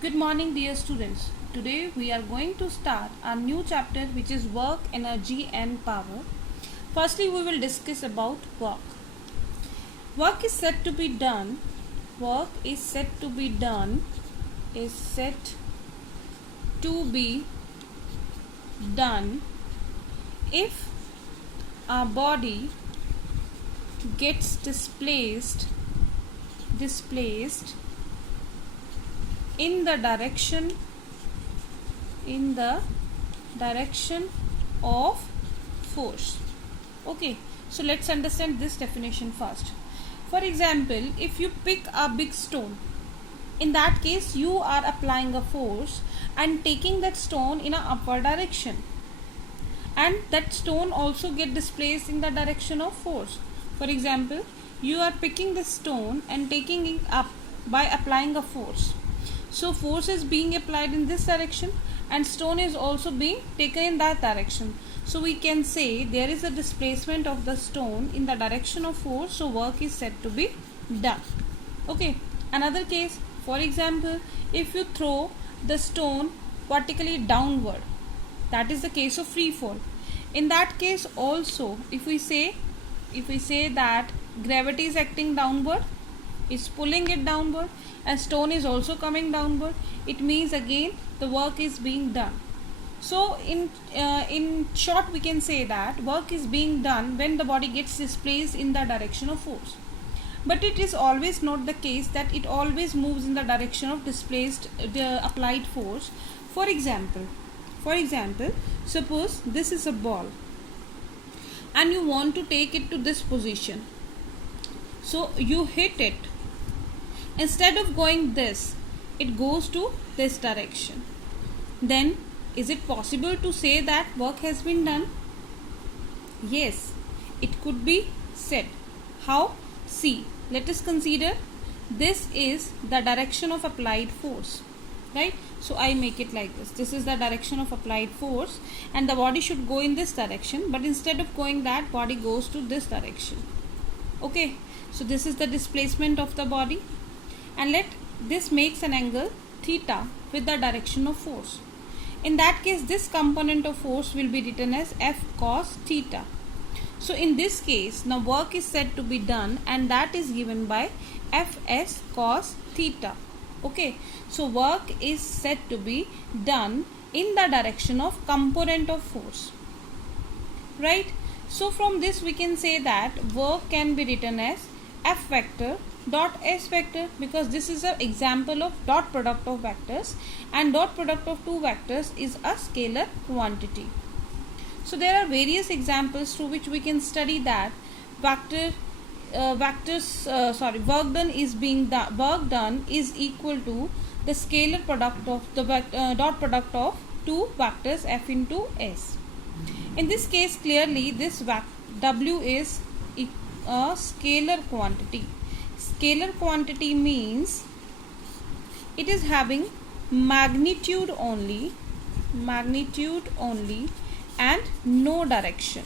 Good morning, dear students. Today we are going to start a new chapter which is work, energy and power. Firstly, we will discuss about work. Work is said to be done. Work is said to be done. Is said to be done if our body gets displaced in the direction of force. Okay, so let's understand this definition first. For example, if you pick a big stone, in that case you are applying a force and taking that stone in an upward direction, and that stone also get displaced in the direction of force. For example, you are picking the stone and taking it up by applying a force. So force is being applied in this direction and stone is also being taken in that direction. So we can say there is a displacement of the stone in the direction of force, so work is said to be done. Okay, another case, for example, if you throw the stone vertically downward, that is the case of free fall. In that case also, if we say that gravity is acting downward, is pulling it downward, and stone is also coming downward, it means again the work is being done. So in short we can say that work is being done when the body gets displaced in the direction of force. But it is always not the case that it always moves in the direction of applied force. For example, suppose this is a ball and you want to take it to this position. So you hit it. Instead of going this, it goes to this direction. Then is it possible to say that work has been done? Yes, it could be said. How? See, let us consider this is the direction of applied force, right? So I make it like this. This is the direction of applied force and the body should go in this direction, but instead of going that, body goes to this direction. Okay, so this is the displacement of the body, and let this makes an angle theta with the direction of force. In that case, this component of force will be written as F cos theta. So in this case, now work is said to be done and that is given by Fs cos theta. Okay, so work is said to be done in the direction of component of force, right? So from this we can say that work can be written as F vector dot S vector, because this is an example of dot product of vectors, and dot product of two vectors is a scalar quantity. So there are various examples through which we can study that work done is equal to the scalar product of the dot product of two vectors F into S. In this case, clearly this W is a scalar quantity. Scalar quantity means it is having magnitude only and no direction,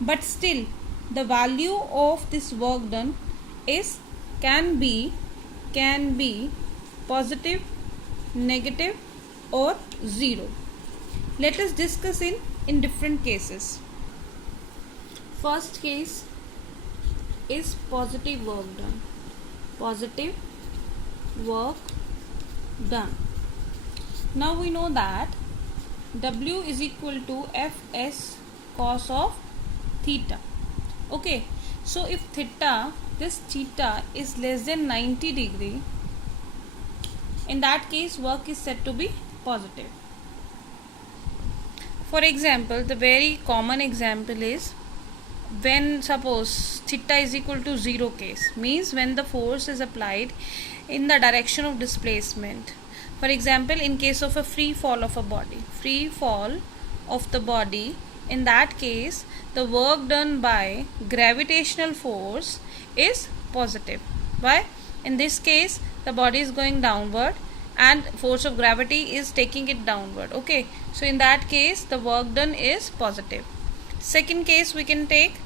but still the value of this work done is can be positive, negative or zero. Let us discuss in different cases. First case is positive work done. Positive work done. Now we know that W is equal to Fs cos of theta. Okay, so if this theta is less than 90 degree, in that case work is said to be positive. For example, the very common example is when suppose theta is equal to 0 case, means when the force is applied in the direction of displacement. For example, in case of a free fall of the body, in that case the work done by gravitational force is positive. Why? In this case the body is going downward and force of gravity is taking it downward. Okay, so in that case the work done is positive. Second case we can take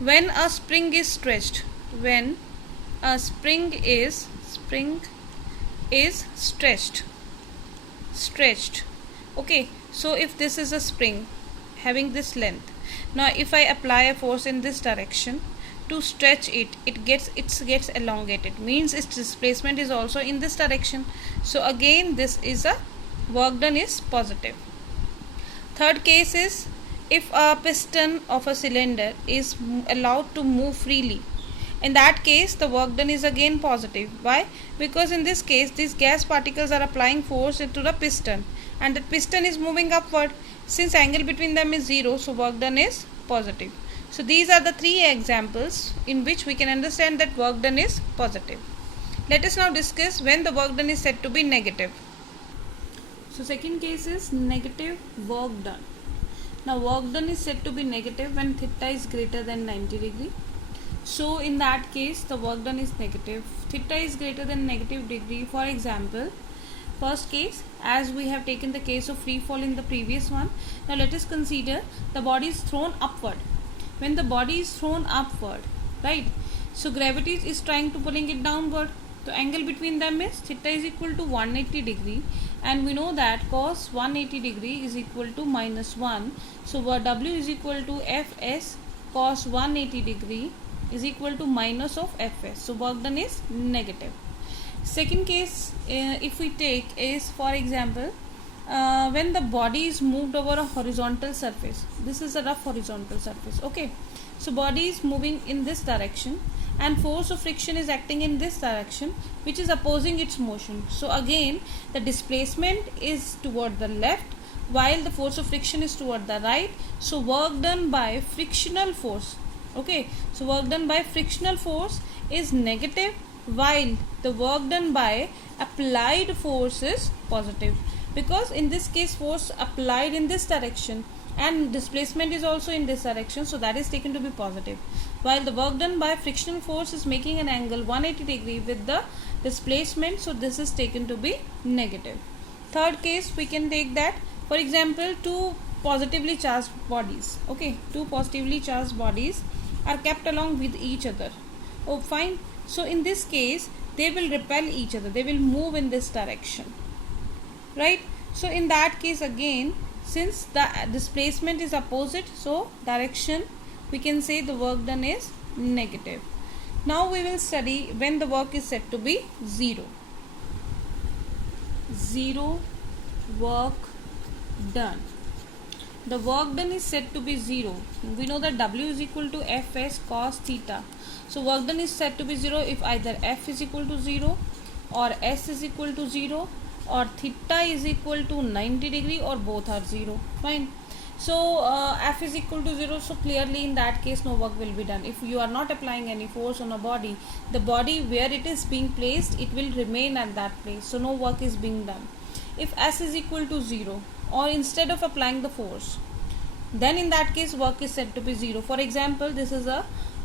when a spring is stretched. When a spring is stretched. Okay, so if this is a spring having this length, now if I apply a force in this direction to stretch it, it gets elongated, means its displacement is also in this direction. So again this is a work done is positive. Third case is if a piston of a cylinder is allowed to move freely. In that case, the work done is again positive. Why? Because in this case, these gas particles are applying force into the piston, and the piston is moving upward. Since angle between them is 0, so work done is positive. So these are the 3 examples in which we can understand that work done is positive. Let us now discuss when the work done is said to be negative. So second case is negative work done. Now work done is said to be negative when theta is greater than 90 degree. So in that case the work done is negative. Theta is greater than negative degree. For example, first case, as we have taken the case of free fall in the previous one. Now let us consider the body is thrown upward. When the body is thrown upward, right, so gravity is trying to pulling it downward. The angle between them is theta is equal to 180 degree, and we know that cos 180 degree is equal to minus 1. So W is equal to Fs cos 180 degree is equal to minus of Fs. So work done is negative. Second case, if we take is, for example, when the body is moved over a horizontal surface. This is a rough horizontal surface. Okay, so body is moving in this direction, and force of friction is acting in this direction, which is opposing its motion. So again the displacement is toward the left while the force of friction is toward the right. So work done by frictional force, okay, so work done by frictional force is negative, while the work done by applied force is positive, because in this case force applied in this direction and displacement is also in this direction, so that is taken to be positive, while the work done by frictional force is making an angle 180 degree with the displacement, so this is taken to be negative. Third case, we can take that, for example, two positively charged bodies, okay, two positively charged bodies are kept along with each other. Oh fine, so in this case they will repel each other, they will move in this direction, right? So in that case again, since the displacement is opposite, so direction we can say the work done is negative. Now we will study when the work is said to be 0. Work done. The work done is said to be 0. We know that W is equal to Fs cos theta. So work done is said to be 0 if either F is equal to 0 or S is equal to 0 or theta is equal to 90 degree or both are 0. Fine. So F is equal to 0, so clearly in that case no work will be done. If you are not applying any force on a body, the body where it is being placed, it will remain at that place, so no work is being done. If S is equal to 0 or instead of applying the force, then in that case work is said to be 0. For example, this is a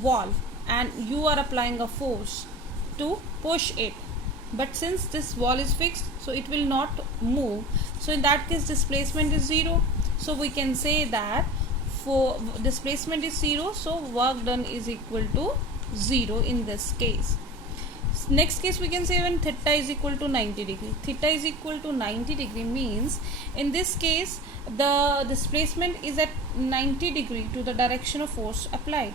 wall and you are applying a force to push it, but since this wall is fixed, so it will not move, so in that case displacement is 0. So we can say that for displacement is 0, so work done is equal to 0 in this case. Next case, we can say when theta is equal to 90 degree. Theta is equal to 90 degree means in this case the displacement is at 90 degree to the direction of force applied.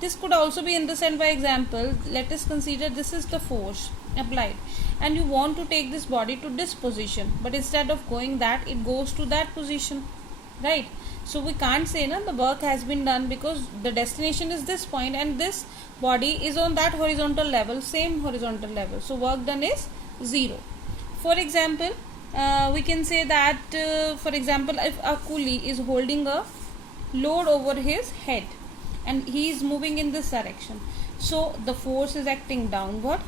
This could also be understood by example. Let us consider this is the force applied and you want to take this body to this position, but instead of going that, it goes to that position, right? So we can't say the work has been done, because the destination is this point and this body is on that horizontal level, same horizontal level, so work done is 0. For example, we can say that for example, if a coolie is holding a load over his head and he is moving in this direction, so the force is acting downward,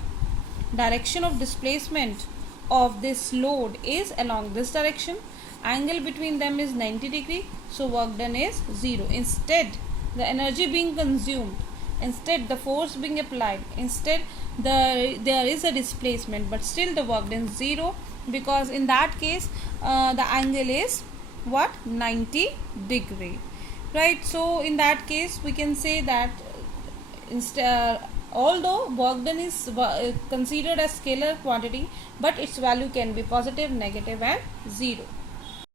direction of displacement of this load is along this direction, angle between them is 90 degree, so work done is 0. Instead the energy being consumed, instead the force being applied, instead there is a displacement, but still the work done is 0, because in that case the angle is what, 90 degree, right? So in that case we can say that Although work done is considered as scalar quantity, but its value can be positive, negative and 0.